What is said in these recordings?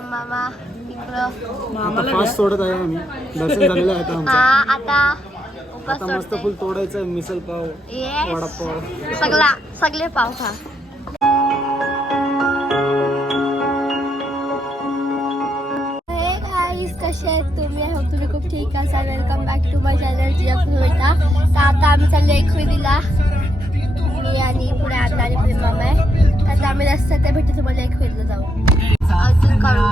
मामा इकडं फास्ट सोडत आहे आम्ही. दर्शन झालेलं आहे आता आता आता मस्त फुल तोडायचं. मिसल पाव, वडापाव, सगळे पाव खा. हे गाईस कसे आहेत तुम्ही? आय होप तुम्ही खूप ठीक असाल. Welcome back to my channel Jiya बेटा. तर आता आम्ही चाललो एकविरीला. मी आणि पुढे आणला आणि पुढे मामा आहे. आता आम्ही रस्त्यात भेटू तुम्हाला एकविरीला जाऊ. अजून काढून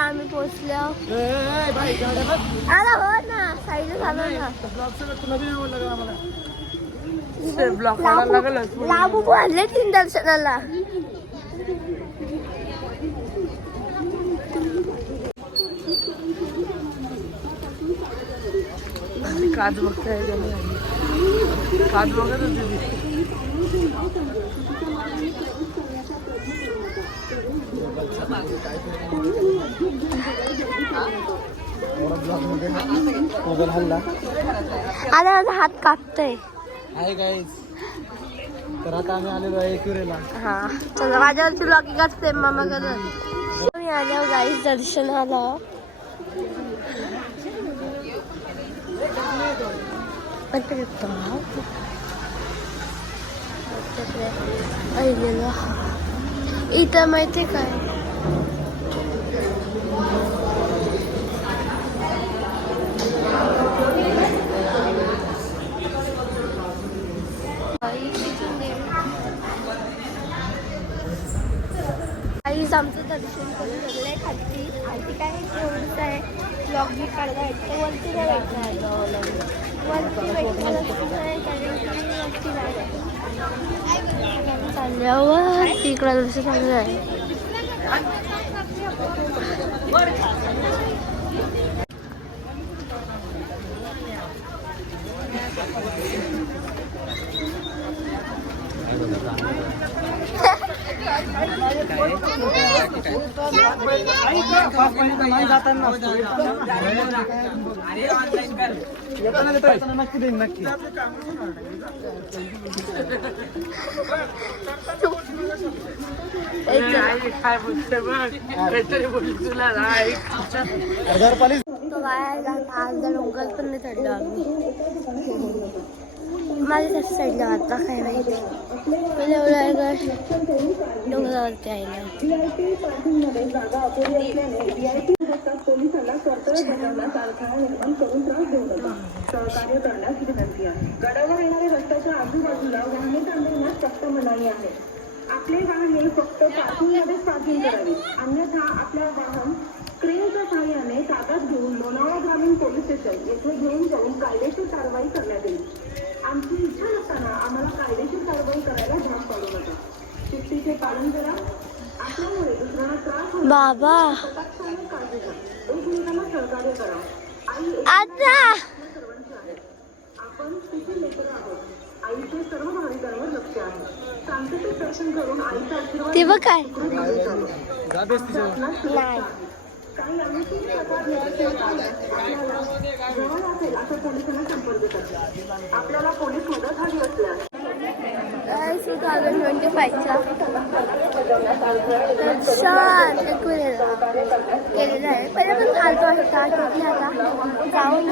आम्ही पोहोचलो. अरे हो ना, साईडला झालो ना. लाबू आणले तीन दर्शनाला. काच बघताय काच बघत होती. अरे माझा हात कापतोय. Hi guys. तर आता आम्ही आलेलो आहे एकविरेला. हा चला माझ्यावरची लॉकिंग असते मामा करत. मी आल्यावर गाईस दर्शनाला. इथं माहिती काय आईच आमचं दर्शन करून सगळे खालती. आधी काय एवढंच आहे. ब्लॉग बी काढता येतं. वरती नाही भेटणार. वरती भेटणार नाही कारण की वरती नाही चालल्यावर तिकडं दर्शन चालू आहे. नक्की देईन नक्की. आज डोंगर पण नाही चढलो आम्ही. माझ्या त्याच्या साईडला आता काय माहिती. मला एवढं आहे का डोंगरावरती आहे ना. सहकार्य करण्यास विनंती आहे. गडावर येणाऱ्या रस्त्याच्या आजूबाजूला वाहने थांबवण्यास सक्त मनाई आहे. आपले वाहने फक्त पार्किंगमध्येच पार्किंग करावी. अन्यथा आपल्या वाहन क्रेनच्या सहाय्याने ताब्यात घेऊन लोणावळा ग्रामीण पोलीस स्टेशन येथे घेऊन जाऊन कायदेशीर कारवाई करण्यात येईल. आमची इच्छा नसताना आम्हाला कायदेशीर कारवाई करायला भाग पाडू नका. शिस्तीचे पालन करा. आपल्यामुळे दुसऱ्यांना त्रास होईल. बाबा काळजी घ्या. एकमेकांना सहकार्य करा. आता आपण तिथे लेकर आहोत. आईचे सर्व भाविकांवर लक्ष आहे. शांततेत दर्शन करून आईचा आशीर्वाद ते बघ काय काही अनुचित प्रकार जवळ असेल अशा पोलिसांना संपर्क करा. आपल्याला पोलीस मदत हवी असल्यास 2025चा केलेला आहे. पहिले पण चालतो आहे का की आता जाऊन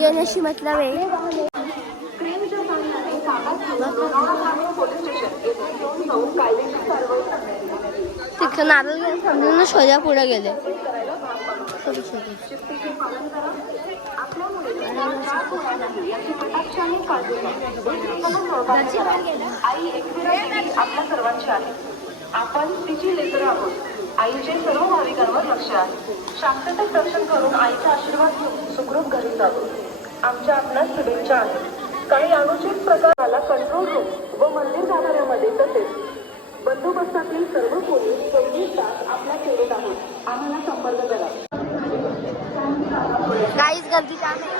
येण्याशी मतलब आहे. तिथं नारळ समजून शोधा पुढे गेले. आई एकविरा आपल्या सर्वांची आहे. आपण तिची लेकरं आहोत. आईचे सर्व भाविकांवर लक्ष आहे. शांततेत दर्शन करून आईचा आशीर्वाद घेऊन सुखरूप घरी जावं. आमच्या आपणास शुभेच्छा आहेत. काही अनुचित प्रकाराला कंट्रोल रूम व मंदिर गाभाऱ्यामध्ये तसेच बंदोबस्तातील सर्व पोलीस 24 तास आपल्या सेवेत आहोत. आम्हाला संपर्क करा. गाईस गर्दी जाम आहे.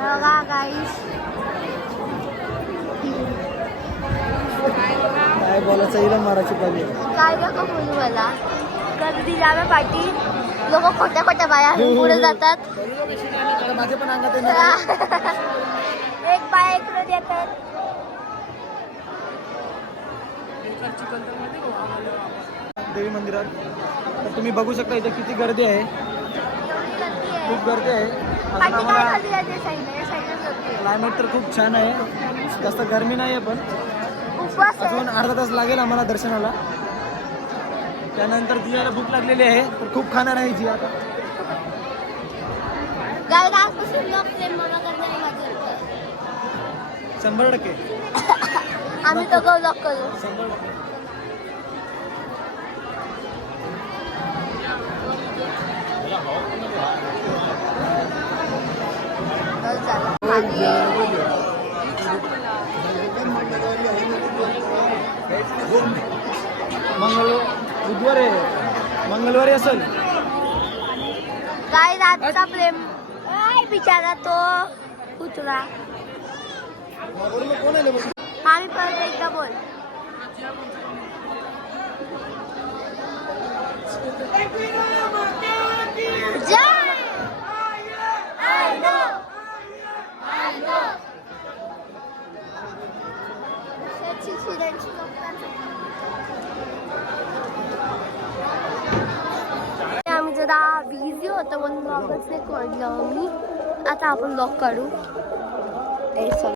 बघा गाईस, काय बोलायचं हिला मारायची पाहिजे. काय नको बोलू मला. गर्दी जाम आहे पाठी. लोक खोट्या खोट्या बाया पुढे जातात. माझे पण अंगात आहे. एक बाया इकडे येतात. देवी मंदिरात तर तुम्ही बघू शकता इथे किती गर्दी आहे. खूप गर्दी आहे. अजून पाठी काय आम्हाला गर्दी आहे त्या साईडला, या साईडलाच गर्दी आहे. क्लायमेट तर खूप छान आहे. जास्त गरमी नाही आहे, पण उपवास आहे. अजून अर्धा तास लागेल आम्हाला दर्शनाला. त्यानंतर जियाला भूक लागलेली आहे, तर खूप खाणार आहे जी आता. गाईस आजपासून लोक प्रेम मला करणार माझं. 100%. आम्ही दोघं लॉक करू. 100%. तर चला खाली. बुधवारी आहे, मंगळवारी असेल. गाईस आजचा प्रेम काय बिचारा तो कुत्रा. आम्ही परत एकदा बोल. जय. I know. I know. शेतची शिऱ्यांची आम्ही जरा बिझी होतो म्हणून वापस नाही काढलं मी. आता आपण लॉक काढू.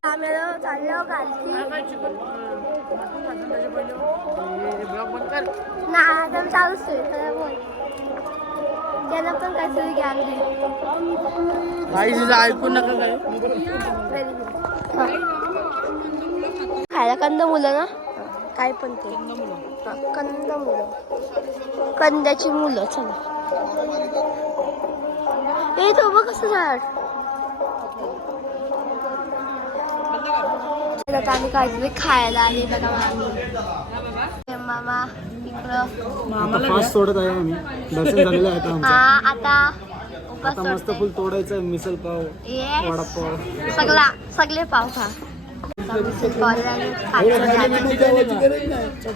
आम्ही चाललो घालती ना. आता चालूच आहे. बोल. त्याला पण काहीतरी ज्ञान दे. ऐकून नका. खायला कंद मुलं ना, काय पण ते कंद मुलं, कंद्याची मुलं. चला हे तो बघ कसं झाड. आता आम्ही काहीतरी खायला आले बघा. मामा इकडं फास्ट सोडत आहे आम्ही. दर्शन झालेलं आहे आता. हा. आता उपास आता मस्त फुल तोडायचं. मिसल पाव, येस, वडापाव, सगळे पाव खा. मिसल पाव खायचं झालं.